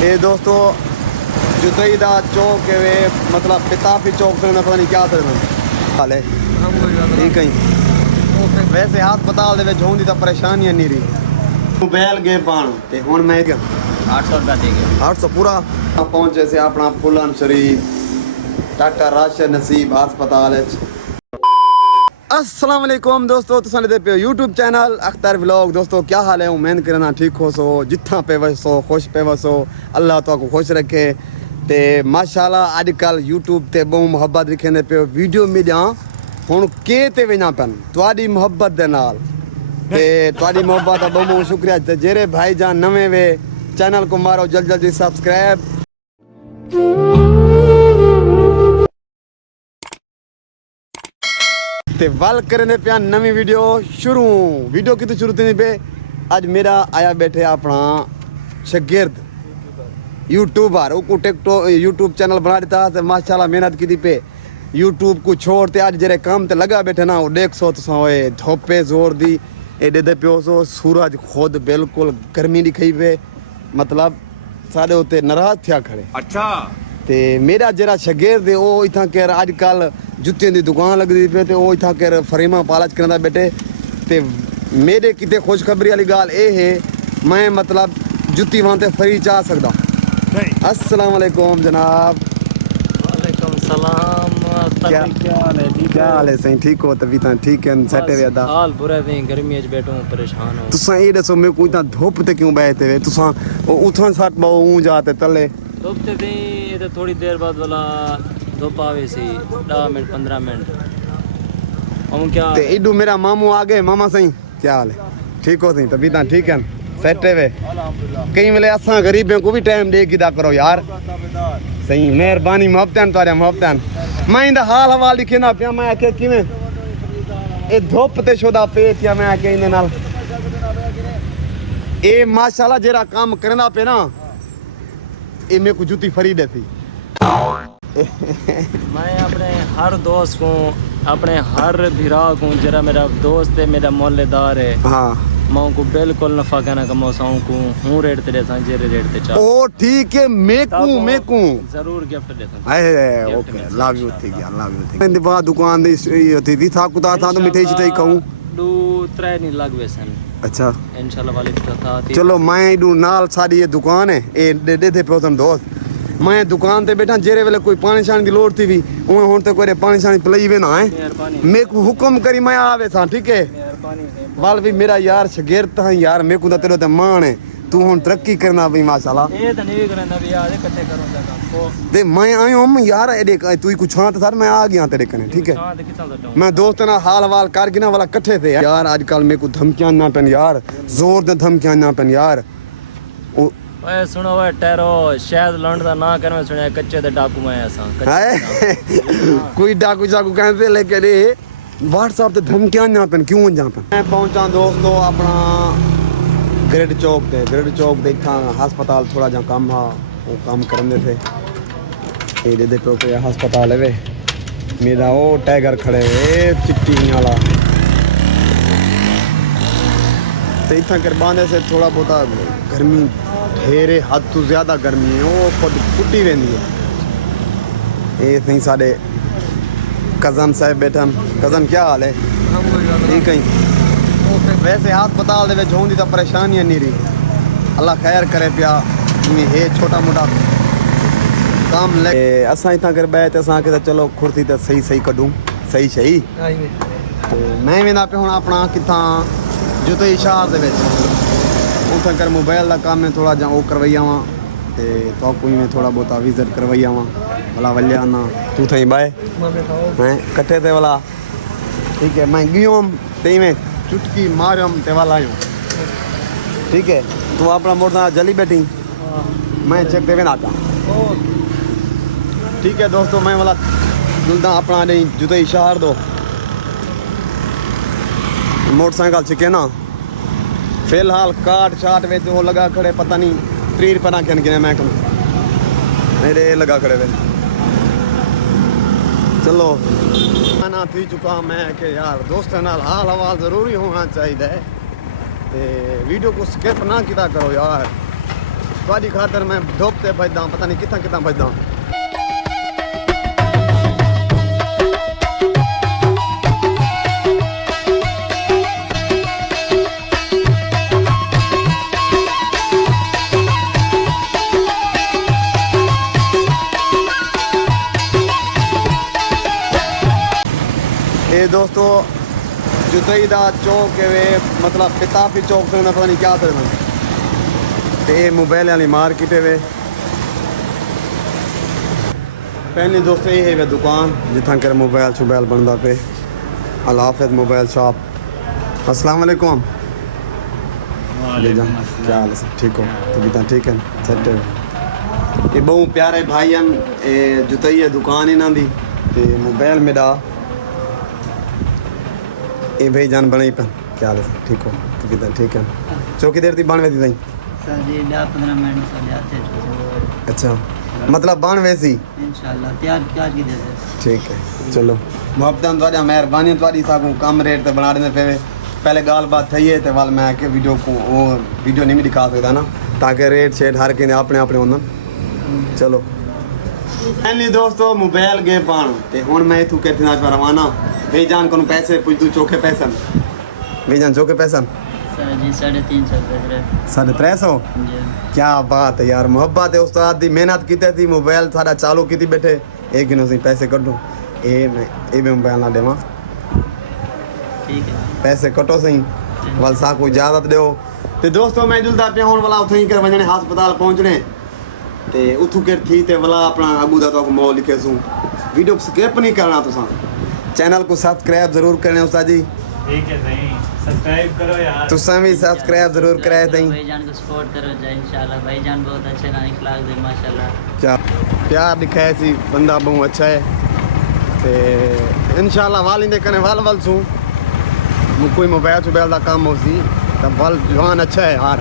ये दोस्तों जुतई दा चौक है वे मतलब पिताफी चौक से पता नहीं क्या थे हाल है ठीक है वैसे हस्पताल दे विच होंदी तां परेशानी नहीं रही बैल गए पाण ते हुण मैं 800 रुपया दे गए 800 पूरा पहुंचे से अपना फुलन शरीफ डॉक्टर राशिद नसीब हस्पताल अस्सलाम वालेकुम दोस्तों तुसां दे पे यूट्यूब चैनल अख्तर व्लॉग दोस्तों क्या हाल है उम्मीद करना ठीक हो सो जिथा पे वसो खुश पे वसो अल्लाह तो को खुश रखे ते माशाल्लाह आजकल यूट्यूब ते बहु मुहब्बत लिखने पे वीडियो मिलिया हुण के ते वञा पन तुहाडी मुहब्बत दे नाल ते तुहाडी मुहब्बत दा बहुत शुक्रिया ते जेरे भाईजान नवे वे चैनल को मारो जल्दी जल्दी सब्सक्राइब ते वल करने पे नवी वीडियो वीडियो की तो शुरू थी पे आज मेरा आया बैठे अपना शागिर्द यूट्यूबर वो टिकटॉक यूट्यूब चैनल बना देता है माशाल्लाह मेहनत की पे यूट्यूब को छोड़ ते आज जरे काम ते लगा बैठे ना वो देख सो तुसा ओए धोपे जोर दी एडे दे पियो सो सूरज खुद बिल्कुल गर्मी दिखाई पे मतलब साडे उते नाराज थिया खड़े अच्छा ते मेरा जरा शागिर्द है वो इथा कर आजकल जुत्तियों की दुकान लगती पे ते वो इथा कर फरेमा पालच करना बैठे ते मेरे किते खुशखबरी वाली गाल ये है मैं मतलब जुत्ती वहाँ ते फ्री चाह सकदा अस्सलाम वालेकुम जनाब वालेकुम सलाम क्या हाल है सही ठीक हो तभी ता ठीक है सटे वे दा हाल बुरा नहीं गर्मी च बैठो परेशान हो तुसा ये दसो मैं कोई ता धूप ते क्यों बैठे वे तुसा उठन सट बहु ऊ जाते तले धूप ते दी ये तो थोड़ी देर बाद वाला धूप आवे सी 10 मिनट 15 मिनट हम क्या ते इडू मेरा मामू आ गए मामा सही क्या हाल है ठीक हो सही तभी ता ठीक है सटे वे अल्हम्दुलिल्लाह कई मिले असा गरीबों को भी टाइम दे गिदा करो यार सही मेहरबानी मोहब्बतन तारे मोहब्बतन मैं इंदा हाल हवाल लिखे ना पिया मैं आके किवें ए धुप ते शोदा पे थिया मैं आके इंदे नाल ए माशाल्लाह जेरा काम करना पे ना ए मेरे को जूती फ्री देती मैं अपने हर दोस्त को अपने हर भिरा को जरा मेरा दोस्त है मेरा मोहल्लेदार है हाँ मैं को बिल्कुल नफा कहना कमाऊं को हूं रेट ते देसा जेरे रेट ते चाह ओ ठीक है मेकू जरूर गिफ्ट देसा हाय ओके लव यू ठीक है लव यू ठीक इंदे बाद दुकान दी होती थी था कुदा था तो मिठाई छिटाई कहूं दो त्रै नहीं लगवे सन अच्छा इंशाल्लाह वाले था चलो मैं इडू नाल साडी ये दुकान है ए दे थे पे दोस्त मैं दुकान ते बैठा जेरे वेले कोई पानी शानी की लोड़ थी भी उन हुन ते कोई पानी शानी पिलाई वे ना है मेहरबानी मेरे को हुक्म करी मैं आवे सा ठीक है मेहरबानी वाल भी मेरा यार शागिर्द है यार मेरे को तेरे ते मान है तू हुन तरक्की करना भी माशाल्लाह ये तो नहीं करना भी आज इकट्ठे करो दा काम दे मैं आयो हम यार एडे तू कुछ छां ते सर मैं आ गया तेरे कने ठीक है हां देखि चलदा मैं दोस्त ना हाल वाल कर गिना वाला इकट्ठे थे यार आजकल मेरे को धमकियां ना पन यार जोर दे धमकियां ना पन यार ओए सुनो ओए टैरो शायद लौंड दा ना कर मैं सुनया कच्चे ते डाकू मैं ऐसा कोई डाकू जाकू कहते लेकिन ये व्हाट्सएप ते धमकियां ना पन क्यों जा पन मैं पहुंचा दोस्तों अपना ग्रिड चौक ते इथा हस्पताल थोड़ा जा काम हा वो काम करने थे ये दे पे हस्पताल है वे मेरा वो टाइगर खड़े वे चिट्टी वाला ते इथा कर बांधे से थोड़ा बहुत गर्मी ढेरे हद तो ज्यादा गर्मी है वो खुद फुटी वेंदी है ये थी साडे कजन साहब बैठन कजन क्या हाल है ठीक है वैसे हस्पताल दे विच होंदी तां परेशानी नहीं रही अल्लाह खैर करे पिया हे छोटा मोटा काम ले असां इथा कर बैठ असां के चलो खुर्सी ते सही कढूं सही तो मैं वेंदा पे हुण अपना किथा जुते शहर दे विच उठा कर मोबाइल का काम में थोड़ा जा वो करवाई आवा तो कोई में थोड़ा बहुत विजिट करवाई आवा भला वलिया ना तू थई बाय हैं कट्ठे थे वाला ठीक है मैं गियोम ते में चुटकी मारम ते वाला आयो ठीक है तू अपना मोटा जल्दी बैठी मैं चेक देवे ना आता ठीक है दोस्तों मैं वाला जुलदा अपना नहीं जुते शहर दो मोटरसाइकिल छिके ना फिलहाल काट शाट में वो लगा खड़े पता नहीं 3 रुपये ना क्या मैं मेरे लगा खड़े वे चलो ना थी चुका मैं कि यार दोस्तों नाल हाल हवाल जरूरी होना चाहिए ते वीडियो को स्किप ना किया करो यार थोड़ी खातर मैं धोपते भजदा पता नहीं कितना कितना भजदा। ये दोस्तों जुतई दा चौक है वे मतलब पिताफी चौक से पता नहीं क्या थे ते मोबाइल वाली मार्केट है वे। पहली दोस्तों ये है वे दुकान जिथा कर मोबाइल शोबाइल बनता पे। अल हाफिज मोबाइल शॉप। अस्सलाम वालेकुम। क्या हाल है सब ठीक हो? तो कितना ठीक है सेट है। ये बहु प्यारे भाई हैं जुतई है दुकान इन्हों दी ते मोबाइल मेरा ये भाई जान बनाई पर क्या हाल है ठीक हो? तो कितना ठीक है। चौकी देर थी 92 थी सर जी 10-15 मिनट से आते हैं। अच्छा मतलब 92 सी इंशाल्लाह तैयार क्या की दे दे। ठीक है चलो मुहब्बत थोड़ा मेहरबानी थोड़ी साकू कम रेट ते बना देने पे पहले गाल बात थी है ते वाल मैं के वीडियो को वो वीडियो नहीं दिखा सकता ना ताकि रेट शेट हर के अपने अपने होना। चलो नहीं दोस्तों मोबाइल गए पान ते हुन मैं इथू कहती ना रवाना बेजान को पैसे पुछ तू चौके पैसन बेजान चौके पैसन सर जी 350 350 क्या बात है यार मोहब्बत है उस्ताद दी मेहनत की थी मोबाइल सारा चालू की बैठे एक गिनो से पैसे कटो ए भी मोबाइल ना देवा ठीक है पैसे कटो सही वाल सा कोई इजाजत दो ते दोस्तों मैं जुलदा पे होने वाला उठई कर वजने अस्पताल पहुंचने ते उठू कर थी ते वाला अपना अबू दा तो मो लिखे सू वीडियो स्किप नहीं करना तुसा चैनल को सब्सक्राइब जरूर करें उस्ताद जी। ठीक है सही सब्सक्राइब करो यार तुसा भी सब्सक्राइब जरूर कराए तई भाईजान को सपोर्ट करो जा इंशाल्लाह। भाईजान बहुत अच्छे ना इखलाक दे माशाल्लाह। क्या प्यार दिखाया सी बंदा बहुत अच्छा है ते इंशाल्लाह वाल इंदे कने वाल वाल सू कोई मोबाइल शोबाइल दा काम होसी तब वाल जवान अच्छा है यार।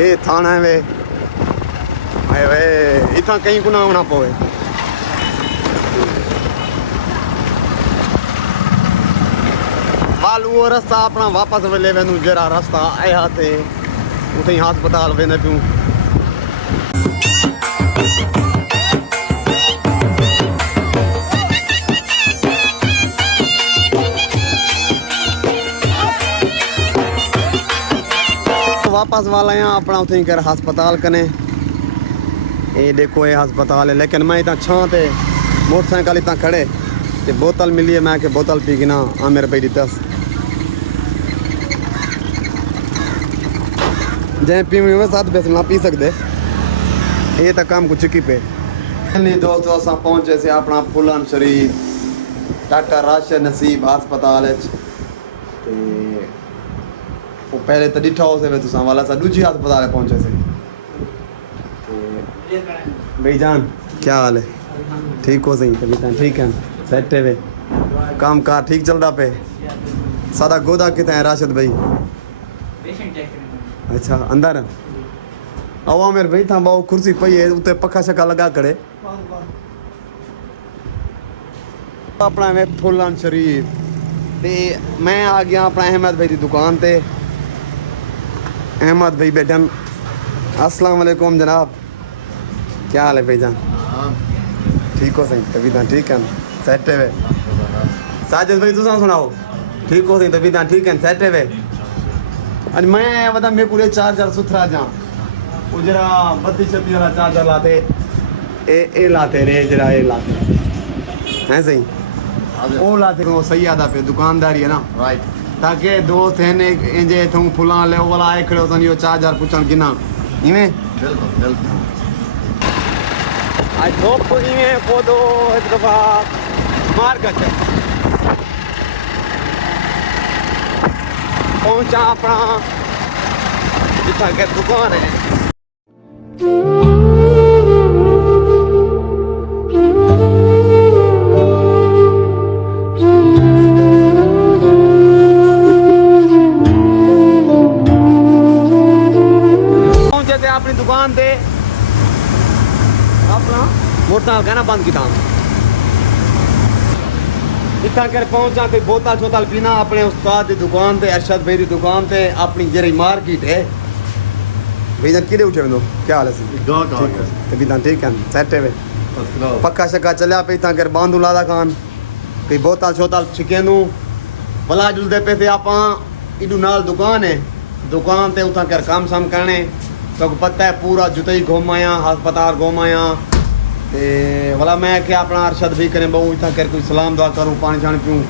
ए थाना है वे आए वे इतना कहीं को ना होना पवे। वाल वो रास्ता अपना वापस ले वेंदू जरा रास्ता आया थे उते अस्पताल वेंदे पियूं। वापस वाला यहाँ अपना उठे कर अस्पताल कने ये देखो ये अस्पताल है लेकिन मैं इतना छां ते मोटरसाइकिल इतना खड़े ते बोतल मिली है मैं के बोतल पी के ना आ मेरे भाई दस जै पी में 7 पैसे ना पी सकते ये तो काम कुछ की पे नहीं दोस्तों अस पहुंचे से अपना फुलन शरीफ डॉक्टर राशिद नसीब अस्पताल ते वो पहले तो डिठा हो से तुसा वाला सा दूसरी अस्पताल पहुंचे से भाईजान क्या हाल है ठीक हो सही तबीयत ठीक है सेट है वे काम कार ठीक चलता पे सादा गोदा कितना है राशिद भाई? अच्छा अंदर आवा मेरे भाई था बहु कुर्सी पई है उते पखा शका लगा करे अपना वे फुलान शरीफ ते मैं आ गया अपना अहमद भाई की दुकान ते। अहमद भाई बैठन अस्सलाम वालेकुम जनाब क्या हाल है भाईजान? ठीक हो सही तबीयत ठीक है सेट है वे? साजिद भाई तुसा सुनाओ ठीक हो सही तबीयत ठीक है सेट है वे? अज मैं बता मेरे को चार्जर सुथरा जा उजरा 32-36 वाला चार्जर लाते ए लाते रे जरा ए लाते हैं सही ओ लाते वो सही आदा पे दुकानदारी है ना राइट ताकि दोस्त हैं इंजे तुम फुला ले वाला आए खड़े होतन यो चार्जर पूछन किना इमे बिल्कुल बिल्कुल आज धोप इमे कोदो एक दफा मार गए पहुंचा अपना जितना के दुकान है पहुंचे थे अपनी दुकान पे अपना मोटरसाइकिल कहना बंद किया इतना कर पहुंचा कोई बोतल शोतल पीना अपने उस्ताद की दुकान ते अरशद भाई की दुकान ते अपनी जेरी मार्केट है भैया किधे उठे वेंदो क्या हाल है गाँव का गया ते भी ठीक है सेट है फर्स्ट क्लास पक्का शक्का चलिया पे तां कर बांधू लादा खान कई बोतल शोतल छिकेंदू भला जुलदे पे थे आपां इडू नाल दुकान है दुकान ते उतां कर काम शाम करने तो पता है पूरा जुतई घुमाया अस्पताल घुमाया ते भला मैं क्या अपना अरशद भी करें बहु इतना कर कोई सलाम दुआ करूं पानी शानी पीऊं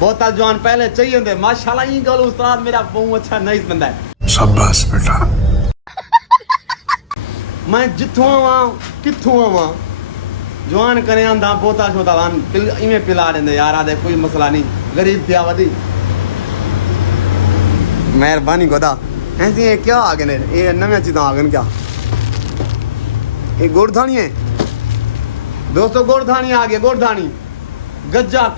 बोतल जवान पहले चाहिए होंदे माशाल्लाह ई गल उस्ताद मेरा बहु अच्छा नाइस बंदा है शाबाश बेटा मैं जिथों आवां किथों आवां जवान करे आंदा बोतल शोतल आन इवें पिला देंदे यार आदे कोई मसला नहीं गरीब थिया वदी मेहरबानी गोदा ऐसी ये क्या आ गए ने ये नवी चीज़ां आ गए क्या ये गोरधानी है दोस्तों गोरधानी आ गया गोरधानी गज्जक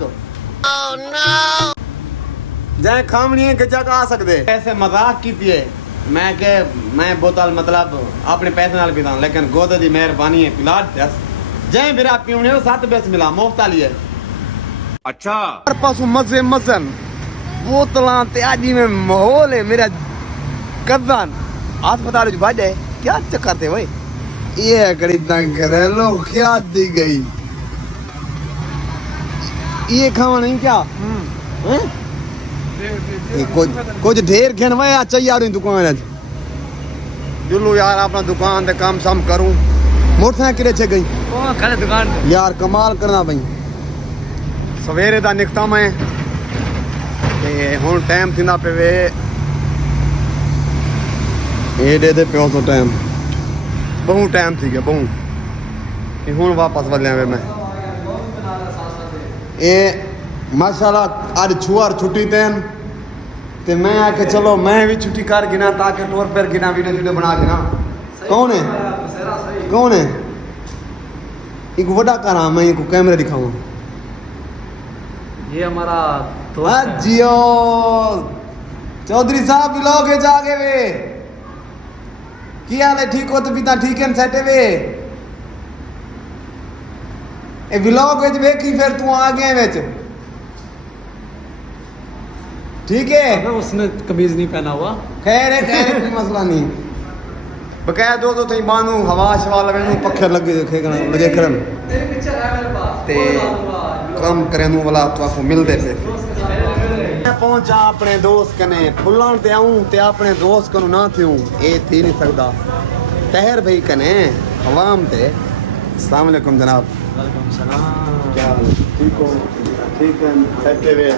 जय खामनी है गज्जक आ सकते ऐसे मजाक की थी मैं के मैं बोतल मतलब अपने पैसे नाल पीता लेकिन गोदा दी मेहरबानी है पिला जय मेरा पीने हो 7 पैसे मिला मुफ्त वाली है अच्छा हर पासों मजे मजन बोतलां ते आज में माहौल है मेरा कदन अस्पताल च बाजे क्या चक्कर थे भाई ये कड़ी तंग करे लो क्या दी गई ये खावा नहीं क्या हैं ये कुछ ढेर खेनवा चाहिए यार दुकान है जुल्लू यार अपना दुकान ते काम शाम करूं मोटरसाइकिल किरे छे गई ओ खड़े दुकान पे यार कमाल करना भाई सवेरे दा निकता मैं ते हुन टाइम थिंदा पेवे ये दे पियो तो टाइम बहुत टाइम थी गया बहुत हुन वापस वलिया वे मैं ये माशाल्लाह आज छुआर छुट्टी तेन ते मैं आके चलो मैं भी छुट्टी कर गिना ताकि टूर पर गिना वीडियो बना गिना कौन है एक बड़ा करा मैं एक कैमरा दिखाऊं ये हमारा दोस्त है। जियो चौधरी साहब ब्लॉग है जागे वे की हाल है ठीक हो तो पिता ठीक है set way A blog which वेखी फिर तू आ गया विच ठीक है अबे उसने कमीज नहीं पहना हुआ खैर है कोई मसला नहीं बकाया दो थी बानू हवा शवा लगे पखे लगे लगे करन तेरी पिक्चर है मेरे पास ते काम करें वाला तो आपको मिलते थे मैं पहुंचा अपने दोस्त कने फुलान ते आऊं ते अपने दोस्त कनु ना थियूं ए थी नहीं सकदा तहर भाई कने हवाम ते अस्सलाम वालेकुम जनाब वालेकुम सलाम क्या हाल ठीक हो ठीक है सेट वे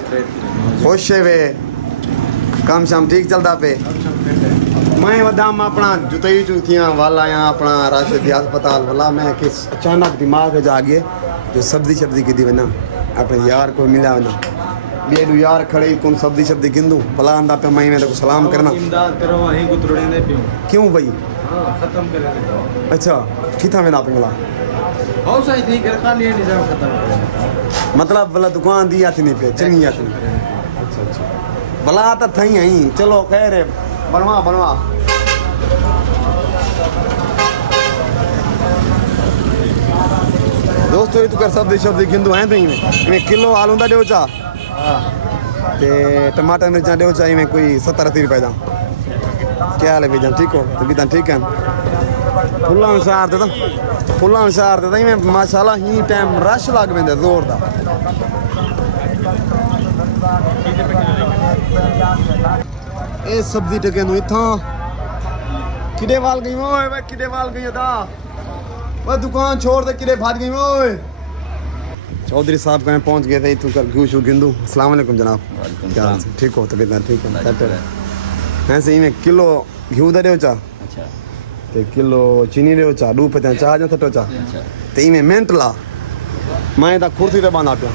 खुश वे काम शाम ठीक चलदा पे मैं वदाम अपना जुतई चूथियां वाला आया अपना राशिद अस्पताल वाला मैं किस अचानक दिमाग जा गए जो सब्जी की दी वना अपने यार को मिला वना बेडू यार खड़े कौन सब्जी गिंदू भला आंदा पे मैं मेरे को सलाम करना इमदाद करो वहीं गुतरड़े ने पियो क्यों भाई हां खत्म करे दे अच्छा किथा में ना पिंगला हाउ सही थी कर खाली निजाम खत्म करे मतलब भला दुकान दी आती नहीं पे चंगी आती अच्छा भला तो थई आई चलो खैर है बनवा दोस्तों ये तो कर सब्जी गिंदू हैं तो में किलो आलू दा देओ चा ते टमाटर मिर्चा देओ चा में कोई 70-80 रुपए दा क्या हाल है भैया ठीक हो तो भी ठीक है फुल्ला अनुसार ते में माशाल्लाह ही टाइम रश लग वेंदे जोर दा ए सब्जी टके नु इथां किडे वाल गई ओए वे किडे वाल गई दा वो दुकान छोड़ दे किडे भाग गई ओए चौधरी साहब कहीं पहुंच गए थे इथों कर घूशू गिंदू अस्सलाम वालेकुम जनाब क्या हाल है ठीक हो तबीयत ठीक है सेट है ऐसे ही में किलो घी दे चा अच्छा ते किलो चीनी दे चा डू पता चाह जा थटो चा ते में मिनट ला मैं ता कुर्सी पे बांधा पिया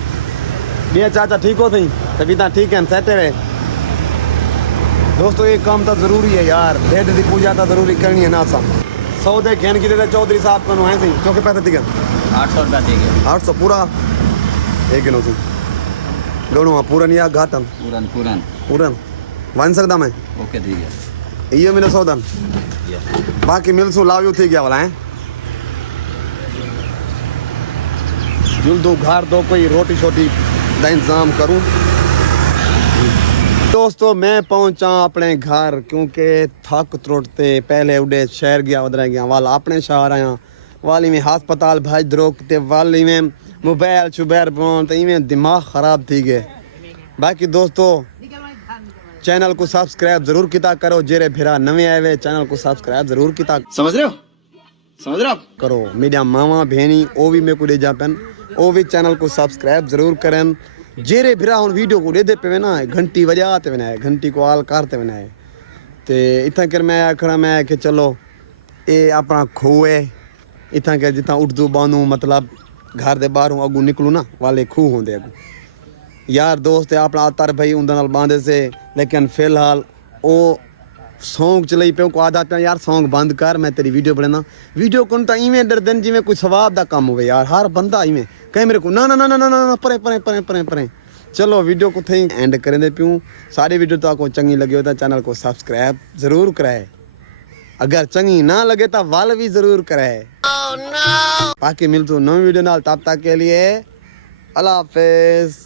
बे चाचा ठीक हो थई तबीयत ठीक है सेट है दोस्तों ये काम तो जरूरी है यार भेद की पूजा तो जरूरी करनी है ना सा सौदे घेन की देते चौधरी साहब को है सही चौके पैसे दिखे 800 रुपया देंगे 800 पूरा एक गिनो सी दोनों पूरा नहीं आ घाटन पूरा वन सकता मैं ओके ठीक है ये मेरा सौदन बाकी मिल सो लाव्यू थी गया वाला है जुल दो घर दो कोई रोटी छोटी का इंतजाम करूं दोस्तों मैं पहुंचा अपने घर क्योंकि थक त्रुटते पहले उड़े शहर गया उधर गया वाला अपने शहर आया वाली में अस्पताल भाई द्रोकते वाली में मोबाइल शुबैर पहुंचते इवें दिमाग ख़राब थी गए। बाकी दोस्तों चैनल को सब्सक्राइब जरूर किया करो जेरे फिरा नवे आए हुए चैनल को सब्सक्राइब जरूर किया समझ रहे हो करो। मीडिया मामा भेणी वो भी मेरे को दे जापन वो भी चैनल को सब्सक्राइब जरूर करें जेरे फिरा उन वीडियो को दे पे ना घंटी बजाते बनाए घंटी को आल करते बनाए ते इतना कर मैं आखना मैं कि चलो ये अपना खूह है इतना कर जितना उर्दू बानू मतलब घर दे बाहरों अगू निकलू ना वाले खूह होंगे अगू यार दोस्त है अपना तर भाई उनके नाल बांधे से लेकिन फिलहाल वो सॉन्ग चलाई पे को आदत पे यार सॉन्ग बंद कर मैं तेरी वीडियो बनाना वीडियो को तो इवें डर दिन जिमें कोई सवाब दा काम होवे यार हर बंदा इवें कहे मेरे को ना ना ना ना ना ना परे परे परे परे परे चलो वीडियो को थी एंड करें दे पियूँ सारी वीडियो तो आपको चंगी लगी हो तो चैनल को सब्सक्राइब जरूर कराए अगर चंगी ना लगे तो वाल भी जरूर कराए बाकी मिलते नई वीडियो नाल तब तक के लिए अल्लाह हाफिज।